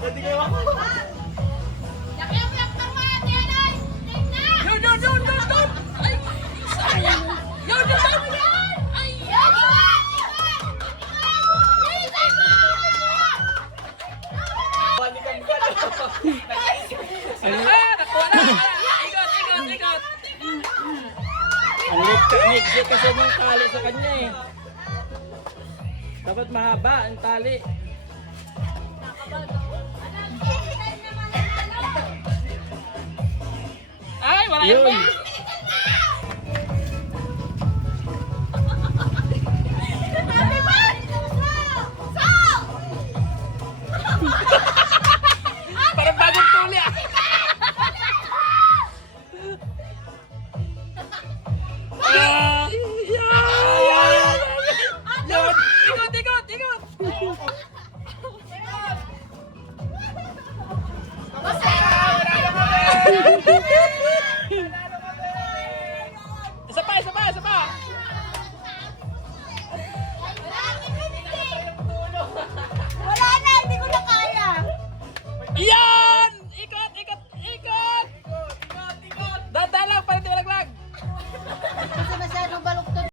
Hindi kayo ako. Nakiyak ng mga tiyanay! Tingnan! Yun! Ay! Sayang! Yun! Ay! Balikan ka na. Nakuha na! Ikot! Ang next kasi ng tali sa kanya eh. Dapat mahaba ang tali. Ay! Wala Yun. yan! Parang bagong tuli ah! Ikot! Isa pa! Wala na, hindi ko na kaya. Iya!